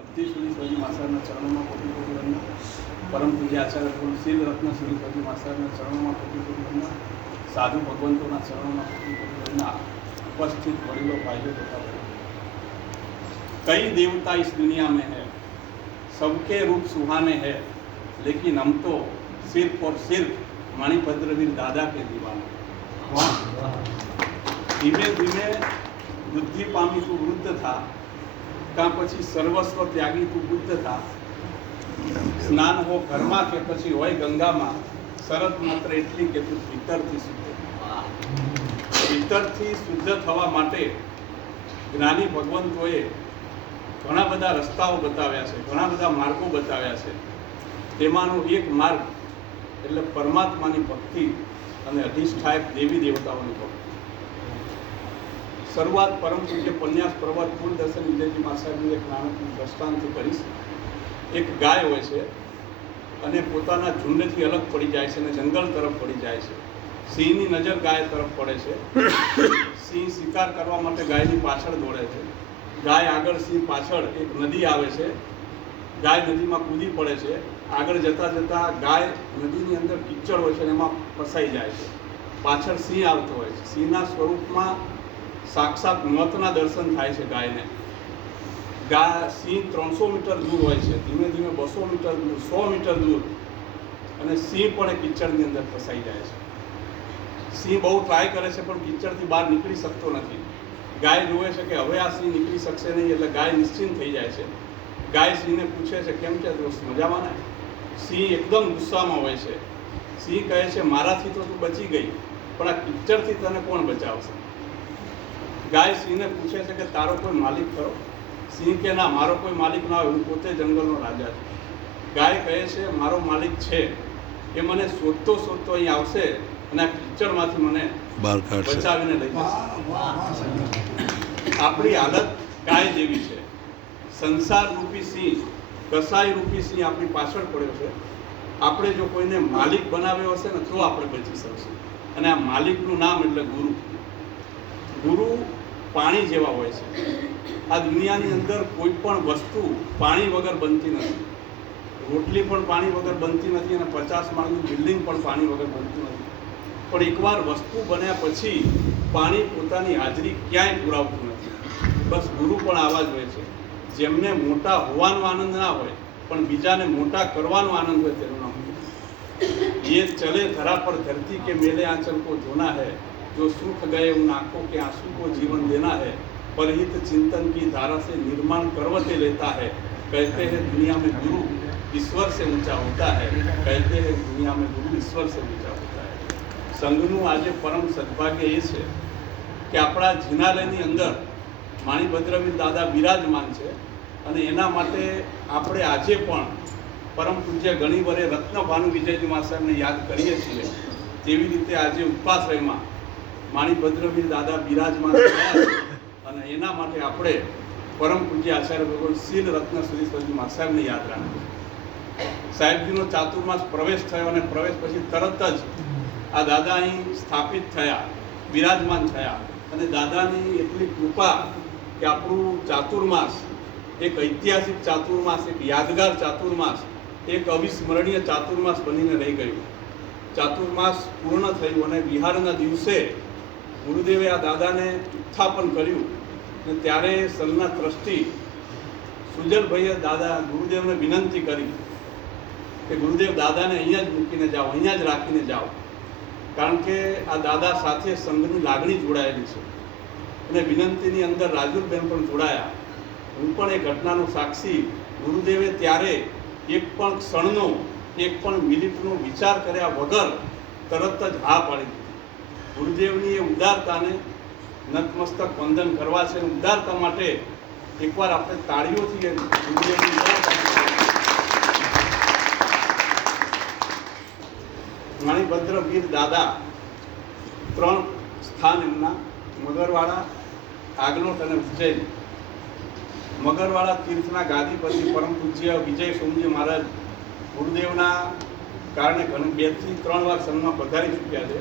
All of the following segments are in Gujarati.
ભક્તિ સુરી સ્વામી માસ્ટરના ચરણોમાં કોટી કોટી વંદના. પરમ પૂજ્ય આચાર્ય તુલસીલ રત્ન સુરી સ્વામી માસ્ટરના ચરણોમાં કોટી કોટી વંદના. સાધુ ભગવંતોના ચરણોમાં કોટી કોટી વંદના. उपस्थित वडीलों भाइयों तथा कई देवता इस दुनिया में है, सबके रूप सुहाने हैं, लेकिन हम तो सिर्फ और सिर्फ मणिभद्रवीर दादा के दीवाने। धीमे धीमे बुद्धि पामी तू वृद्ध था, का पछी सर्वस्व त्यागी तू बुद्ध था। स्नान हो घरमा के पछी होय गंगामा, शरत मात्र एटली के तू भीतरथी शुद्ध। ભીતરથી શુદ્ધ થવા માટે જ્ઞાની ભગવંતોએ ઘણા બધા રસ્તાઓ બતાવ્યા છે, ઘણા બધા માર્ગો બતાવ્યા છે. તેમાંનો એક માર્ગ એટલે પરમાત્માની ભક્તિ અને અધિષ્ઠાયક દેવી દેવતાઓની ભક્તિ. શરૂઆત પરમ પૂજ્ય પન્યાસ પ્રવર્ત કુલ દર્શન વિજયજી મહાસાહેબનું એક નાનકડું દ્રષ્ટાંતથી કરીશ. એક ગાય હોય છે અને પોતાના ઝુંડથી અલગ પડી જાય છે અને જંગલ તરફ પડી જાય છે. સિંહની નજર ગાય તરફ પડે છે. સિંહ શિકાર કરવા માટે ગાયની પાછળ દોડે છે. ગાય આગળ, સિંહ પાછળ. એક નદી આવે છે, ગાય નદીમાં કૂદી પડે છે. આગળ જતાં જતાં ગાય નદીની અંદર કિચડ હોય છે અને એમાં ફસાઈ જાય છે. પાછળ સિંહ આવતો હોય છે. સિંહના સ્વરૂપમાં સાક્ષાત મોતના દર્શન થાય છે ગાયને. સિંહ 300 મીટર દૂર હોય છે, ધીમે ધીમે 200 મીટર દૂર, 100 મીટર દૂર, અને સિંહ પણ એ કિચડની અંદર ફસાઈ જાય છે. સિંહ બહુ ટ્રાય કરે છે પણ કિચડથી બહાર નીકળી શકતો નથી. ગાય જુએ છે કે હવે આ સિંહ નીકળી શકશે નહીં, એટલે ગાય નિશ્ચિંત થઈ જાય છે. ગાય સિંહને પૂછે છે, કેમ છે દોસ્ત, મજામાં ને? સિંહ એકદમ ગુસ્સામાં હોય છે. સિંહ કહે છે, મારાથી તો તું બચી ગઈ, પણ આ કિચડથી તને કોણ બચાવશે? ગાય સિંહને પૂછે છે કે તારો કોઈ માલિક ખરો? સિંહ કે ના, મારો કોઈ માલિક ના હોય, હું પોતે જંગલનો રાજા છું. ગાય કહે છે, મારો માલિક છે, એ મને શોધતો શોધતો અહીં આવશે અને આ કિચડમાંથી મને બચાવીને લઈ જશે. આપણી હાલત ગાય જેવી છે. સંસાર રૂપી સિંહ, કસાઈ રૂપી સિંહ આપણી પાછળ પડ્યો છે. આપણે જો કોઈને માલિક બનાવ્યો હશે ને તો આપણે બચી શકશું. અને આ માલિકનું નામ એટલે ગુરુ. ગુરુ પાણી જેવા હોય છે. આ દુનિયાની અંદર કોઈ પણ વસ્તુ પાણી વગર બનતી નથી. રોટલી પણ પાણી વગર બનતી નથી અને 50 માળનું બિલ્ડિંગ પણ પાણી વગર બનતું નથી. પણ એકવાર વસ્તુ બન્યા પછી પાણી પોતાની હાજરી ક્યાંય પુરાવતું નથી. બસ ગુરુ પણ આવા જ હોય છે. જેમને મોટા હોવાનો આનંદ ના હોય પણ બીજાને મોટા કરવાનો આનંદ હોય તેનું નામ ये चले धरा पर धरती के मेले आंचल को धोना है, जो सूख गए उन आंखों के आंसू को जीवन देना है, परहित चिंतन की धारा से निर्माण करवते लेता है, कहते हैं दुनिया में गुरु ईश्वर से ऊंचा होता है, कहते हैं दुनिया में गुरु ईश्वर से ऊंचा होता है. સંઘનું આજે પરમ સદભાગ્ય એ છે કે આપણા જિનાલયની અંદર મણિભદ્રવીર દાદા બિરાજમાન છે અને એના માટે આપણે આજે પણ પરમ પૂજ્ય ઘણી વરે રત્નભાનુ વિજયજી મહાસાહેબને યાદ કરીએ છીએ. તેવી રીતે આજે ઉપાશ્રયમાં મણિભદ્રવીર દાદા બિરાજમાન થયા છે અને એના માટે આપણે પરમ પૂજ્ય આચાર્ય ભગવાન શીલ રત્ન સુરી સ્વામી મહાસાહેબને યાદ રાખીએ. સાહેબજીનો ચાતુર્માસ પ્રવેશ થયો અને પ્રવેશ પછી તરત જ આ દાદા અહીં સ્થાપિત થયા, બિરાજમાન થયા. અને દાદાની એટલી કૃપા કે આપણું ચાતુર્માસ એક ઐતિહાસિક ચાતુર્માસ, એક યાદગાર ચાતુર્માસ, એક અવિસ્મરણીય ચાતુર્માસ બનીને રહી ગયું. ચાતુર્માસ પૂર્ણ થયું અને વિહારના દિવસે ગુરુદેવે આ દાદાને ઉત્થાપન કર્યું અને ત્યારે સંઘના ટ્રસ્ટી સુજલભાઈએ ગુરુદેવને વિનંતી કરી કે ગુરુદેવ દાદાને અહીંયા જ મૂકીને જાઓ, અહીંયા જ રાખીને જાઓ, કારણ કે આ દાદા સાથે સંઘની લાગણી જોડાયેલી છે. અને વિનંતીની અંદર રાજુલબેન પણ જોડાયા. હું પણ એ ઘટનાનો સાક્ષી. ગુરુદેવે ત્યારે એક પણ ક્ષણનો, એક પણ મિનિટનો વિચાર કર્યા વગર તરત જ હા પાડી દીધી. ગુરુદેવની એ ઉદારતાને નતમસ્તક વંદન કરવા છે. ઉદારતા માટે એકવાર આપણે તાળીઓથી ગુરુદેવની મણિભદ્રવીર દાદા 3 સ્થાન એમના: મગરવાડા, આગલોટ અને ઉજ્જૈન. મગરવાડા તીર્થના ગાદીપતિ પરમ પૂજ્ય વિજય સોમજી મહારાજ ગુરુદેવના કારણે 2 થી 3 વાર સંઘમાં પધારી ચૂક્યા છે.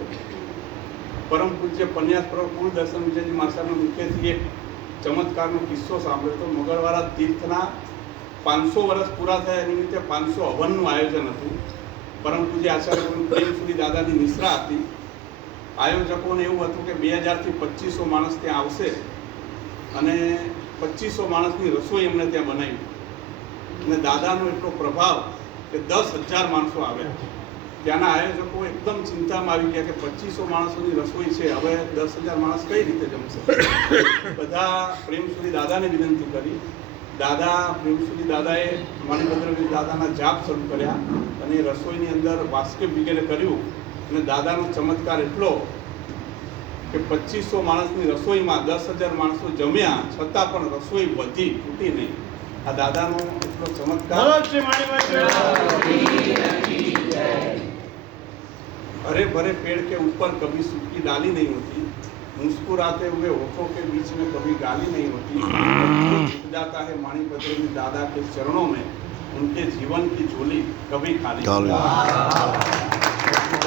પરમ પૂજ્ય પન્યાસ પ્રભુ કુલ દર્શન વિજયજી મહાસાહેબના મુખ્યથી એક ચમત્કારનો કિસ્સો સાંભળ્યો તો. મગરવાડા તીર્થના 500 વર્ષ પૂરા થયા એ નિમિત્તે 500 હવનનું આયોજન હતું. પરમ પૂજ્ય આચાર્ય પ્રેમસુરી દાદાની નિશ્રા હતી. આયોજકોને એવું હતું કે 2000 થી 2500 માણસ ત્યાં આવશે અને 2500 માણસની રસોઈ એમણે ત્યાં બનાવી. અને દાદાનો એટલો પ્રભાવ કે 10,000 માણસો આવ્યા. ત્યાંના આયોજકો એકદમ ચિંતામાં આવી ગયા કે 2500 માણસોની રસોઈ છે, હવે 10,000 માણસ કઈ રીતે જમશે. બધા પ્રેમસુરી દાદાને વિનંતી કરી. દાદા પ્રેમસુરી દાદાએ માણિકભદ્ર દાદાના જાપ શરૂ કર્યા અને રસોઈની અંદર વાસ્કેપ વગેરે કર્યું. અને દાદાનો ચમત્કાર એટલો કે 2500 માણસની રસોઈમાં 10,000 માણસો જમ્યા, છતાં પણ રસોઈ વધી, તૂટી નહીં. આ દાદાનો એટલો ચમત્કાર. हरे भरे पेड़ के ऊपर कभी सूखी डाली नहीं होती, मुस्कुराते हुए होठों के बीच में कभी गाली नहीं होती। छूट जाता है माणिकभद्र दादा के चरणों में, उनके जीवन की झोली कभी खाली नहीं।